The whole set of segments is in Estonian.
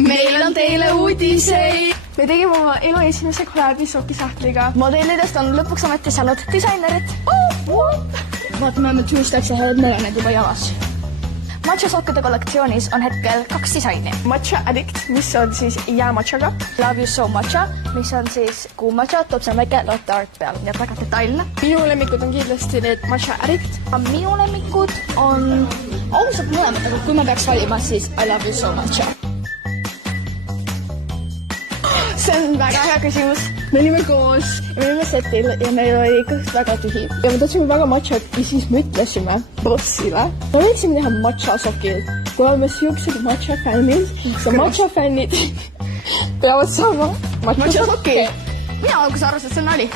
Meil on teile uudiseid. Me tegime oma elu esimese kolläbi sokisahtliga. Modellidest on lõpuks ometi saanud disainerid. Vaatame, me tuustaks ja head mõlened juba jalas. Matcha sokkide kollektsioonis on hetkel 2 disaini. Matcha Addict, mis on siis jäämatchaga. Love You So Matcha, mis on siis kuum matcha, toob see väike latte art peal. Nii et väga detailne. Minu lemmikud on kindlasti need Matcha Addict. Minu lemmikud on ausalt mõlemad, aga kui ma peaks valima, siis I Love You So Matcha. See on väga hea küsimus. Me olime koos ja me olime setil ja meil oli kõht väga tühi. Ja me tahtsime väga matchat ja siis me ütlesime bossile. Me võiksime teha matcha sokil. Kui oleme siuksed matcha fännid, ja matcha fännid peavad saama matcha sokil. Mina alguses arvasin, et see on nali.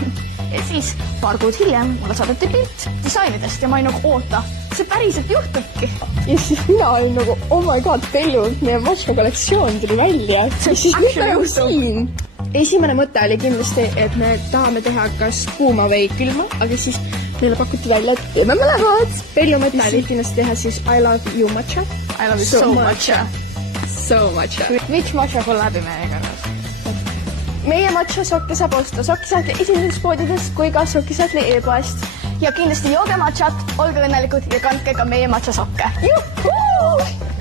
Ja siis paar kuud hiljem mulle saadeti pilt disainidest ja ma olin nagu oota. See päriselt juhtubki. Ja siis mina olin nagu, oh my god, Pellu, meie matcha kollektsioon tuli välja. Siis mis me nagu siin? Esimene mõte oli kindlasti, et me tahame teha kas kuuma või külma, aga siis meile pakuti välja, et teeme mõlemad. Pellu mõte oli kindlasti teha siis I Love You Matcha. I Love You So Matcha. So matcha. Miks matcha kollabi meiega nõus? Meie matcha sokke saab osta Sokisahtli esimesest poodidest kui ka Sokisahtli e-poest. Ja kindlasti jooge matchat, olge õnnelikud ja kandke ka meie matcha sokke. Juhuu!